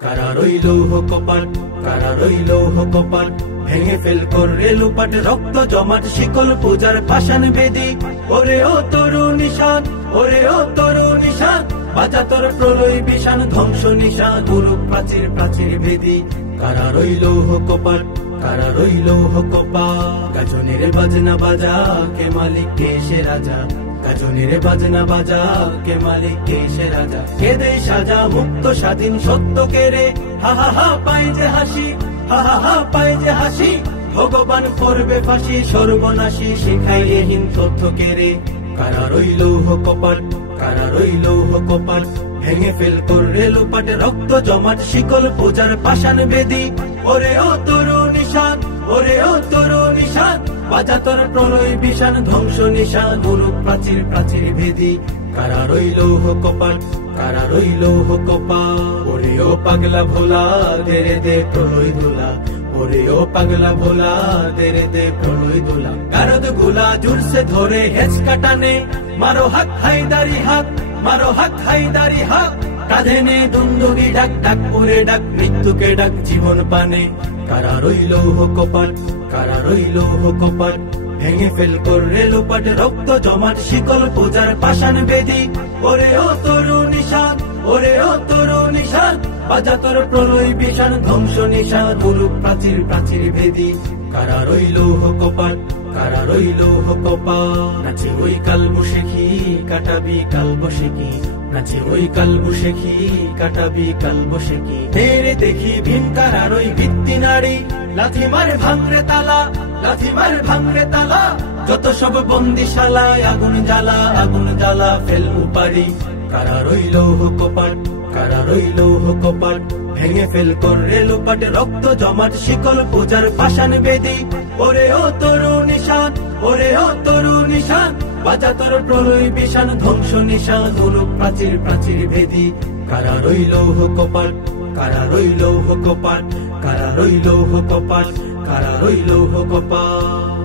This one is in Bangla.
কারা রইল কপাট, কারা রইল কপাট, ভেঙে ফেল করে লুপাট, রক্ত জমাট শিকল পূজার পাষাণ বেদি। ওরে ও তরু নিশান, ওরে ও তরু নিশান, বাজা তোর প্রলয় বিষাণ, ধ্বংস নিশান, গুরু প্রাচীর প্রাচীর বেদি। কারা রইল কপাট, কারা রইল কপাট, গাজনের বাজনা বাজা, কে মালিক কে সে রাজা। গাজনের বাজনা বাজা, কে মালিক কে সে রাজা। কে দে সাজা মুক্ত স্বাধীন সত্য কে রে, হা হা হা পায় যে হাসি, হা হা হা পায় যে হাসি। ভগবান করবে ফাঁসি, সর্বনাশী শিখাইহীন তথ্য কে রে। কারা রইল কপাট, কারা রইল কপাট, ভেঙে ফেল করে লুপাট, রক্ত জমাট শিকল পূজার পাষাণ বেদি। ওরে ও তরু নিশান, ওরে ও তরু নিশান, বাজা তোর প্রলয় বিষাণ, ধ্বংস নিশান, গুরু প্রাচীর প্রাচীর ভেদি। কারা রইল কপাট, কারা রইল কপাট, ওরে ও পাগলা ভোলা, দে রে দে প্রলয় দোলা। ওরে ও পাগলা ভোলা, দে রে দে প্রলয় দোলা। গারদ গুলা জুড়ছে ধরে হেঁচকা টানে, মারো হাক হায়দারি হাক, মারো হাক হায়দারি হাক। কাঁধে নে দুন্দুবি ডাক, ডাক ওরে ডাক, মৃত্যুকে ডাক জীবন পানে। কারা রইল কপাট, কারা রইল কপাট, ভেঙে ফেল করে লুপাট, রক্ত জমাট শিকল পূজার পাষাণ বেদি। ওরে ও তরু নিশান, ওরে ও তরু নিশান, বাজা তোর প্রলয় বিষাণ, ধ্বংস নিশান, গুরু প্রাচীর প্রাচীর ভেদি। কারা রইল কপাট, কারা রইল কপাট, নাচে ওই কাল বসেখি, কাটাবি কাল বসেখি। নাচে ওই কাল বসেখি, কাটাবি কাল বসেখি। ফেরে দেখি ভীমকার ওই ভিত্তি নারী, লাথি মার ভাঙরে তালা, লাথি মার ভাঙরে তালা। যত সব বন্দিশালায় আগুন জ্বালা, আগুন জ্বালা ফেল উপারি। কারা রইল কপাট, কারা রইল কপাট, ভেঙে ফেল করে লুপাট, রক্ত জমাট শিকল পূজার পাষাণ বেদি। ওরে ও তরু নিশান, ওরে ও তরু নিশান, বাজা তোর প্রলয় বিষাণ, ধ্বংস নিশান, গুরু প্রাচীর প্রাচীর ভেদি। কারা রইল কপাট, কারা রইল কপাট, কারা রইল কপাট, কারা রইল কপাট।